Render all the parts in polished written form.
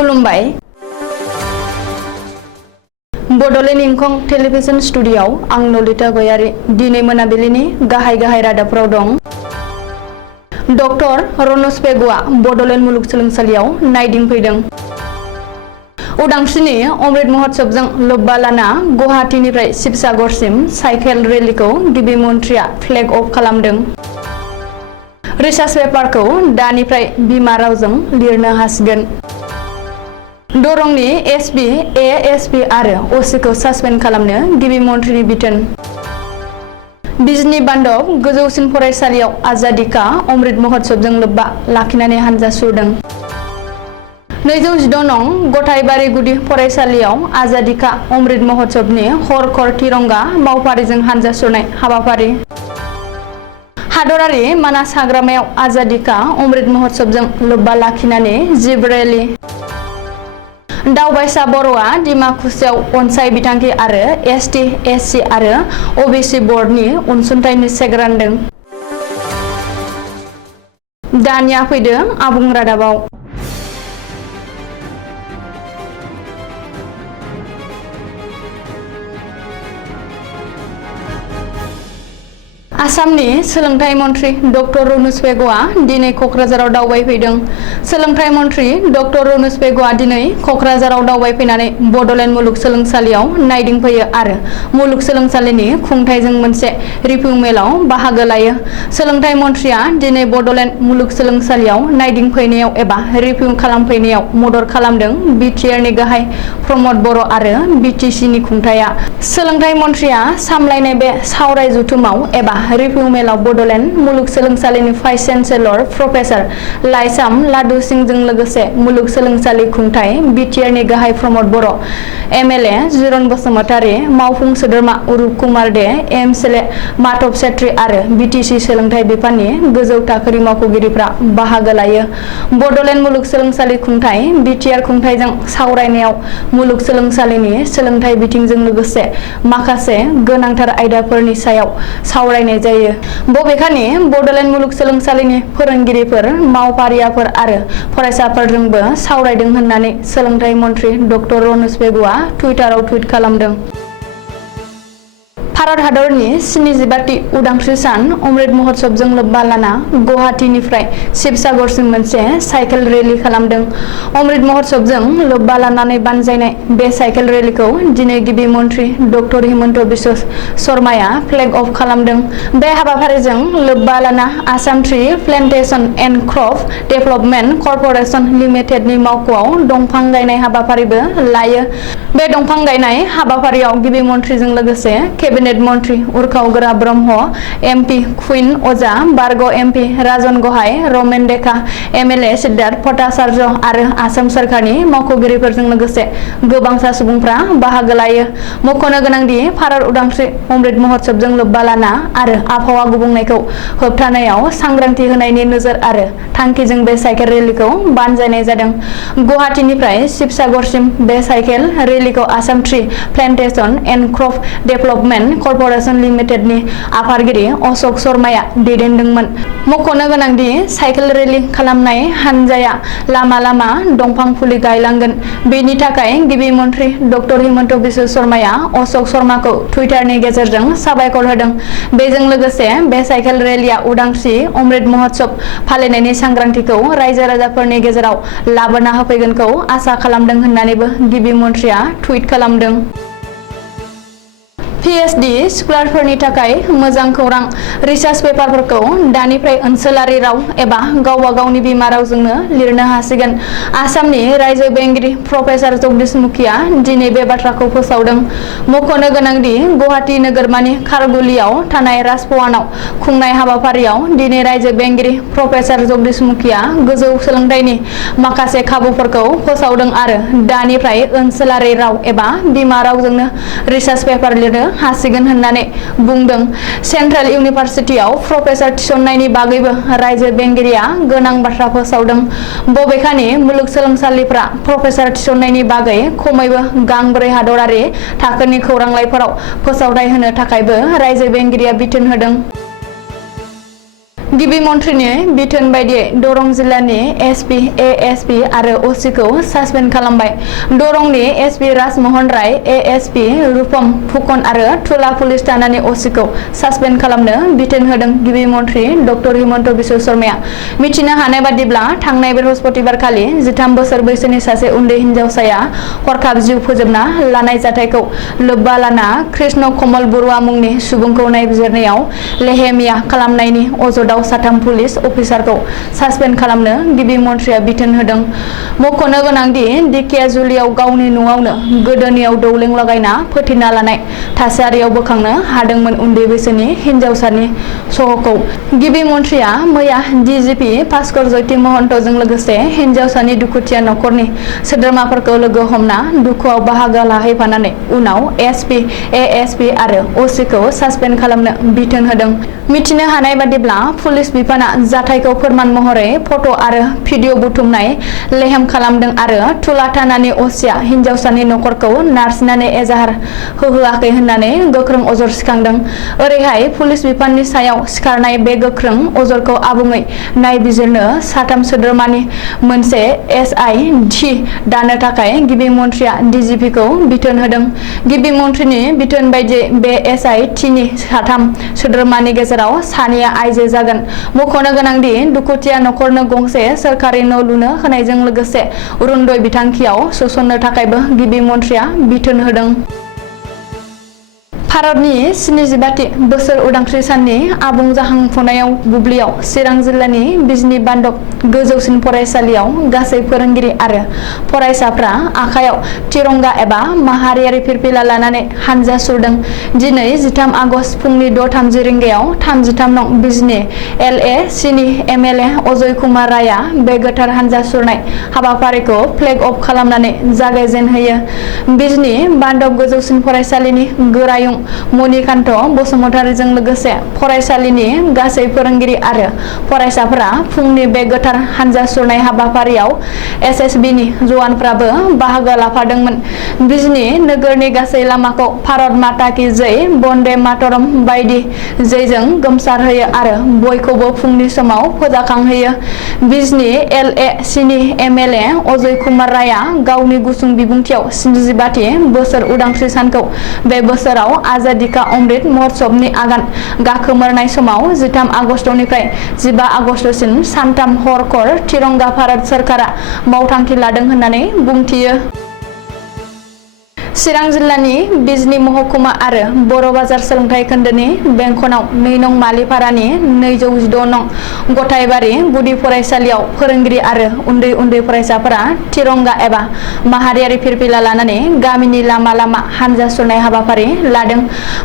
खुलुमबाय। बड'लेण्ड इंखं टेलिभिजन स्टुडिय'आव आं नलिता गयारी दिनै मोनाबिलिनि गाहाय रादाबफोराव दं। डक्टर रनज पेगुआ बड'लेण्ड मुलुगसोलोंसालियाव नायदिंफैदों। उदांस्रिनि अमृत महोत्सवजों लोब्बा लाना गुवाहाटीनिफ्राय शिबसागरसिम साइकेल रेलीखौ गिबि मन्थ्रिया फ्लेग अफ खालामदों। रिसार्च पेपारखौ दानिफ्राय बिमा रावजों लिरनो हासिगोन। दरंनि एसपि, एएसपि आरो असिखौ सासपेन्ड खालामनो गिबि मन्थ्रिनि बिथोन। बिजनी बान्दब गोजौसिन फरायसालियाव आजादी का अमृत महोत्सवजों लोब्बा लाखिनानै हानजा सुरदों। 214 नं गथायबारि गुदि फरायसालियाव आजादी का अमृत महोत्सवनि हर तिरंगा मावफारिजों हानजा सुरनाय हाबाफारि। हादरारि मानास हाग्रामायाव आजादी का अमृत महोत्सवजों लोब्बा लाखिनानै जिब रेली। दावबायसा बर'आ डिमाकुसियाव अनसाय बिथांखि आरो एसटि, एससि आरो अबिसि बर्डनि अनसुंथाइनि चेक रानदों। दानिया फैदों आबुं रादाबाव। आसामनि सोलोंथाइ मन्थ्रि डक्टर रनज पेगुआ दिनै क'क्राझाराव दावबायफैदों। सोलोंथाइ मन्थ्रि डक्टर रनज पेगुआ दिनै क'क्राझाराव दावबायफैनानै बड'लेण्ड मुलुगसोलोंसालियाव नायदिंफैयो आरो मुलुगसोलोंसालिनि खुंथायजों मोनसे रिभिउ मेलाव बाहागो लायो। सोलोंथाइ मन्थ्रिया दिनै बड'लेण्ड मुलुगसोलोंसालियाव नायदिंफैनायाव एबा रिभिउ खालामफैनायाव मदद खालामदों बिटिआरनि गाहाय प्रमद बर' आरो बिटिसिनि खुंथाया। सोलोंथाइ मन्थ्रिया सामलायनाय बे सावराय जथुमाव एबा रिभिउ मेलाव बड'लेण्ड मुलुगसोलोंसालिनि भाइस चेन्सेलर प्रफेसार लाइसाम लादु सिंहजों लोगोसे मुलुगसोलोंसालि खुंथाय बिटिआरनि गाहाय प्रमद बर', एमएलए जिरन बसुमतारी, मावफुं सोद्रोमा अरुप कुमार दे, एमसिएलए माधब छेत्री आरो बिटिसि सोलोंथाइ बिफाननि गोजौ थाखोनि मावख'गिरिफ्रा बाहागो लायो। बड'लेण्ड मुलुगसोलोंसालि खुंथाय बिटिआर खुंथायजों सावरायनायाव मुलुगसोलोंसालिनि सोलोंथाइ बिथिंजों लोगोसे माखासे गोनांथार आयदाफोरनि सायाव सावरायनाय जायो। बबेखानि बड'लेण्ड मुलुगसोलोंसालिनि फोरोंगिरिफोर, मावफारियाफोर आरो फरायसाफोरजोंबो सावरायदों होननानै सोलोंथाइ मन्थ्रि डक्टर रनज पेगुआ टुइटाराव टुइट खालामदों। भारत हादरनि 75थि उदांस्रि सान अमृत महोत्सवजों लोब्बा लाना गुवाहाटीनिफ्राय शिबसागरसिम मोनसे साइकेल रेली खालामदों। अमृत महोत्सवजों लोब्बा लानानै बानजायनाय बे साइकेल रेलीखौ दिनै गिबि मन्थ्रि डक्टर हिमन्त बिश्व शर्माया फ्लेग अफ खालामदों। बे हाबाफारिजों लोब्बा लाना Assam tree plantation and crop development corporation लिमिटेडनि मावख'आव दंफां गायनाय हाबाफारिबो लायो। बे दंफां गायनाय हाबाफारियाव गिबि मन्थ्रिजों लोगोसे केबिनेट मन्थ्रि उरखाव-गोरा ब्रह्म, एमपि कुइन अजा, बारग' एमपि राजन गहाय, रमेन डेका, एमएलए सिद्धार्थ भट्टाचार्य आरो आसाम सोरखारनि मावख'गिरिफोरजों लोगोसे गोबांसा सुबुंफ्रा बाहागो लायो। मख'नो गोनांदि भारत उदांस्रि अमृत महोत्सवजों लोब्बा लाना आरो आबहावा गुबुंनायखौ होबथानायाव सांग्रांथि होनायनि नोजोर आरो थांखिजों बे साइकेल रेलीखौ बानजायनाय जादों। गुवाहाटीनिफ्राय शिबसागरसिम बे साइकेल रेलीखौ Assam tree plantation and crop development corporation लिमिटेडनि आफादगिरि अशक शर्माया दैदेनदोंमोन। मख'नो गोनांदि साइकेल रेली खालामनाय हानजाया लामा दंफां फुलि गायलांगोन। बेनि थाखाय गिबि मन्थ्रि डक्टर हिमन्त बिश्व शर्माया अशक शर्माखौ टुइटारनि गेजेरजों साबायखर होदों। बेजों लोगोसे बे साइकेल रेलीआ उदांस्रि अमृत महोत्सव फालिनायनि सांग्रांथिखौ रायजो राजाफोरनि गेजेराव लाबोना होफैगोनखौ आसा खालामदों होननानैबो गिबि मन्थ्रिया टुइट खालामदों। पिएचडि स्कलारफोरनि थाखाय मोजां खौरां। रिसार्च पेपारफोरखौ दानिफ्राय ओनसोलारि राव एबा गावबा गावनि बिमा रावजोंनो लिरनो हासिगोन। आसामनि रायजो बेंगिरि प्रफेसार जगदीश मुखिया दिनै बे बाथ्राखौ फोसावदों। मख'नो गोनांदि गुवाहाटी नोगोरमानि खारगुलियाव थानाय राजभवनाव खुंनाय हाबाफारियाव दिनै रायजो बेंगिरि प्रफेसार जगदीश मुखिया गोजौ सोलोंथाइनि माखासे खाबुफोरखौ फोसावदों आरो दानिफ्राय ओनसोलारि राव एबा बिमा रावजोंनो रिसार्च पेपार लिरनो हासिगोन होननानै बुंदों। सेन्ट्रेल इउनिभारसिटियाव प्रफेसार थिसननायनि बागैबो रायजो बेंगिरिया गोनां बाथ्रा फोसावदों। बबेखानि मुलुगसोलोंसालिफ्रा प्रफेसार थिसननायनि बागै खमैबो गांब्रै हादरारि थाखोनि खौरांलाइफोराव फोसावथाय होनो थाखायबो रायजो बेंगिरिया बिथोन होदों। गिबि मन्थ्रिनि बिथोन बायदियै दरं जिल्लानि एसपि एएसपि आरो असिखौ सासपेन्ड खालामबाय। दरंनि एसपि राजमोहन राय, एएसपि रुपम फुकन आरो टुला पुलिस थानानि असिखौ सासपेन्ड खालामनो बिथोन होदों गिबि मन्थ्रि डक्टर हिमन्त बिश्व शर्माया। मिथिनो हानाय बादिब्ला थांनाय बृहस्पतिबारखालि 13 बोसोर बैसोनि सासे उन्दै हिनजावसाया हरखाब जिउ फोजोबना लानाय जाथायखौ लोब्बा लाना कृष्ण कमल बरुवा मुंनि सुबुंखौ नायबिजिरनायाव लेहेमिया खालामनायनि अजदाव 3 पुलिस अफिसारखौ सासपेन्ड खालामनो गिबि मन्थ्रिया बिथोन होदों। मख'नो गोनांदि दिकेयाजुलियाव गावनि न'आवनो गोदोनियाव दौलें लगायना फोथैना लानाय थासारियाव बोखांनो हादोंमोन उन्दै बैसोनि हिनजावसानि सहखौ। गिबि मन्थ्रिया मैया डिजिपि भास्कर ज्योति महन्तजों लोगोसे हिनजावसानि दुखुथिया नखरनि सोद्रोमाफोरखौ लोगो हमना दुखुआव बाहागो लाहैफानानै उनाव एसपि एएसपि आरो असिखौ सासपेन्ड खालामनो बिथोन होदों। मिथिनो हानाय बादिब्ला पुलिस बिफाना जाथायखौ फोरमान महरै फट' आरो भिडिअ बुथुमनाय लेहेम खालामदों आरो टुला थानानि असिया हिनजावसानि नखरखौ नारसिननानै एजाहार होहोआखै होननानै गोख्रों अजद सिखांदों। ओरैहाय पुलिस बिफाननि सायाव सिखारनाय बे गोख्रों अजदखौ आबुङै नायबिजिरनो 3 सोद्रोमानि मोनसे SIT दानो थाखाय गिबि मन्थ्रिया डिजिपिखौ बिथोन होदों। गिबि मन्थ्रिनि बिथोन बायदियै बे SITनि 3 सोद्रोमानि गेजेराव 2 आइजो जागोन। मख'नो गोनांदि दुखुथिया नखरनो गंसे सोरखारि न' लुनो होनायजों लोगोसे अरुणोदय बिथांखियाव सोसननो थाखायबो गिबि मन्थ्रिया बिथोन होदों। भारतनि 77थि बोसोर उदांस्रि साननि आबुं जाखांफुनायाव बुब्लियाव चिरां जिल्लानि बिजनी बान्दब गोजौसिन फरायसालियाव गासै फोरोंगिरि आरो फरायसाफ्रा आखायाव तिरंगा एबा माहारियारि फिरफिला लानानै हानजा सुरदों। दिनै 13 आगस्ट फुंनि 6:30 रिंगायाव 33 नं बिजनी LACनि MLA अजय कुमार रायआ बे गोथार हानजा सुरनाय हाबाफारिखौ फ्लेग अफ खालामनानै जागायजेनहोयो। बिजनी बान्दब गोजौसिन फरायसालिनि गोरायुं मणिकान्त बसुमतारीजों लोगोसे फरायसालिनि गासै फोरोंगिरि आरो फरायसाफोरा फुंनि बे गोथार हानजा सुरनाय हाबाफारियाव SSBनि जवानफ्राबो बाहागो लाफादोंमोन। बिजनी नोगोरनि गासै लामाखौ भारत माता की जय, बन्दे मातरम बायदि जैजों गोमसारहोयो आरो बयखौबो फुंनि समाव फोजाखांहोयो। बिजनी LACनि MLA अजय कुमार रायआ गावनि गुसुं बिबुंथियाव 77थि बोसोर उदांस्रि सानखौ बे बोसोराव आजादी का अमृत महोत्सवनि आगान गाखोमोरनाय समाव 13 आगस्टनिफ्राय 15 आगस्टसिम सानथाम हर-हर तिरंगा भारत सोरखारा मावथांखि लादों होननानै बुंथियो। चिरां जिल्लानि बिजनी महकुमा आरो बर' बाजार सोलोंथाइ खोन्दोनि बेंखनाव 2 नं मालिपारानि 216 नं गथायबारि गुदि फरायसालियाव फोरोंगिरि आरो उन्दै उन्दै फरायसाफोरा तिरंगा एबा माहारियारि फिरफिला लानानै गामिनि लामा लामा हानजा सुरनाय हाबाफारि लादों।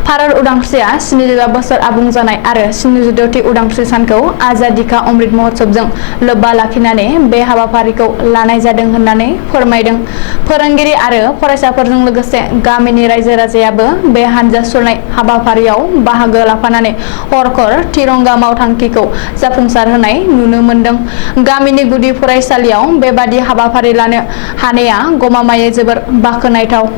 भारत उदांस्रिया 75 बोसोर आबुं जानाय आरो 76थि उदांस्रि सानखौ आजादी का अमृत महोत्सवजों लोब्बा लाखिनानै बे हाबाफारिखौ लानाय जादों होननानै फोरमायदों। फोरोंगिरि आरो फरायसाफोरजों लोगोसे गामिनि रायजो राजायाबो बे हानजा सुरनाय हाबाफारियाव बाहागो लाफानानै हर-हर तिरंगा मावथांखिखौ जाफुंसार होनाय नुनो मोनदों। गामिनि गुदि फरायसालियाव बेबादि हाबाफारि लानो हानाया गमामायै जोबोर बाखनायथाव।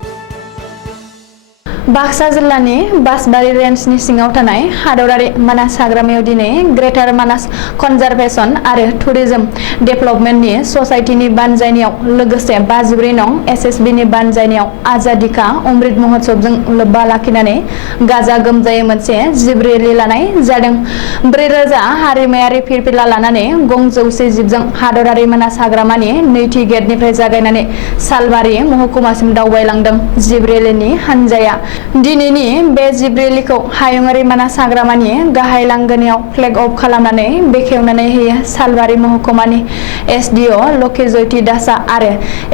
बाक्सा जिल्लानि बासबारि रेन्जनि सिङाव थानाय हादरारि मानास हाग्रामायाव दिनै ग्रेटार मानास कनजारभेशन आरो टुरिजम डेभेलपमेन्टनि ससाइटिनि बानजायनायाव लोगोसे 54 नं SSBनि बानजायनायाव आजादी का अमृत महोत्सवजों लोब्बा लाखिनानै गाजा गोमजायै मोनसे जिब रेलि लानाय जादों। 4000 हारिमायारि फिरफिला लानानै गं 100 जिबजों हादरारि मानास हाग्रामानि नैथि गेटनिफ्राय जागायनानै सालबारि महकुमासिम दावबायलांदों जिब रेलिनि हानजाया। दिनैनि बे जिब रेलिखौ हायुङारि मानास हाग्रामानि गाहाय लांगोनायाव फ्लेग अफ खालामनानै बेखेवनानै होयो सालबारि महकुमानि SDO लकिजयति दासआ आरो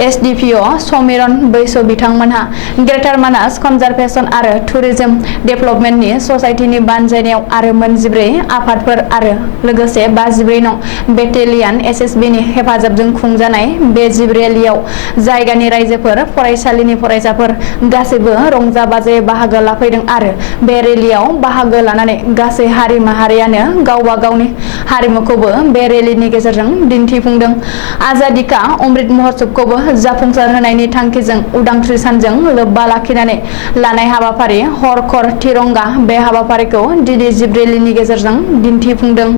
SDPO समिरन बैस' बिथांमोनहा ग्रेटार मानास कनजारभेशन आरो टुरिजम डेभेलपमेन्टनि ससाइटिनि बानजायनायाव आरो 14 आफादफोर आरो लोगोसे 54 नं बेटेलियान SSBनि हेफाजाबजों खुंजानाय बे जिब रेलियाव जायगानि रायजोफोर, फरायसालिनि फरायसाफोर गासैबो रंजा बाजायै बाहागो लाफैदों आरो बे रेलियाव बाहागो लानानै गासै हारि माहारियानो गावबा गावनि हारिमुखौबो बे रेलिनि गेजेरजों दिन्थिफुंदों। आजादी का अमृत महोत्सवखौबो जाफुंसार होनायनि थांखिजों उदांस्रि सानजों लोब्बा लाखिनानै लानाय हाबाफारि हर-हर तिरंगा बे हाबाफारिखौ दिनै जिब रेलिनि गेजेरजों दिन्थिफुंदों।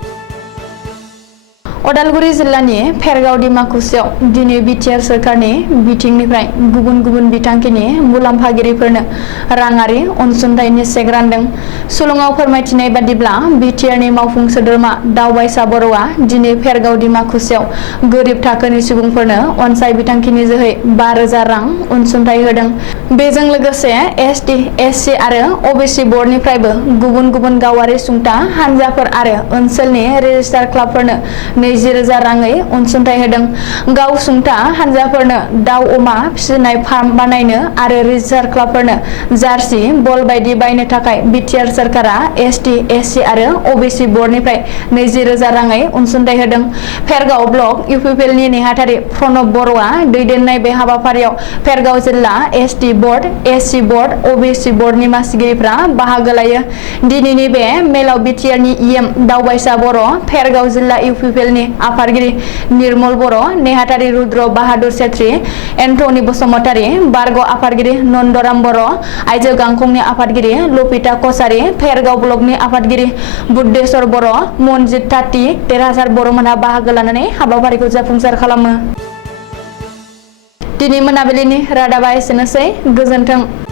अदालगुरि जिल्लानि फेरगाव दिमाकुसियाव दिनै बिटिआर सोरखारनि बिथिंनिफ्राय गुबुन गुबुन बिथांखिनि मुलाम्फागिरिफोरनो राङारि अनसुंथाइनि चेक रानदों। सुलुङाव फोरमायथिनाय बादिब्ला बिटिआरनि मावफुं सोद्रोमा दावबायसा बर'आ दिनै फेरगाव दिमाकुसियाव गोरिब थाखोनि सुबुंफोरनो अनसाय बिथांखिनि जोहै 5,000 रां अनसुंथाइ होदों। बेजों लोगोसे एसटि, एससि आरो अबिसि बर्डनिफ्रायबो गुबुन गुबुन गावारि सुंथा हानजाफोर आरो ओनसोलनि रेजिस्टार क्लाबफोरनो 20,000 राङै अनसुंथाइ होदों। गाव सुंथा हानजाफोरनो दाउ अमा फिसिनाय फार्म बानायनो आरो रेजिस्टार क्लाबफोरनो जार्सि बल बायदि बायनो थाखाय बिटिआर सोरखारा एसटि, एससि आरो अबिसि बर्डनिफ्राय 20,000 राङै अनसुंथाइ होदों। फेरगाव ब्लक इउपिपिएलनि नेहाथारि प्रणब बर'आ दैदेननाय बे हाबाफारियाव फेरगाव जिल्ला एसटि बर्ड, एससि बर्ड, अबिसि बर्डनि मासिगिरिफ्रा बाहागो लायो। दिनैनि बे मेलाव बिटिआरनि इएम दावबायसा बर', फेरगाव जिल्ला इउपिपिएलनि आफादगिरि निर्मल बर', नेहाथारि रुद्र बाहादुर छेत्री, एन्थनी बसुमतारी, बारग' आफादगिरि नन्दराम बर', आइजो गांखंनि आफादगिरि लपिता कछारी, फेरगाव ब्लकनि आफादगिरि बुद्धेश्वर बर', मनजित ताती, देरहासार बर'मोनहा बाहागो लानानै हाबाफारिखौ जाफुंसार खालामो। दिनै मोनाबिलिनि रादाबा एसेनोसै। गोजोन्थों।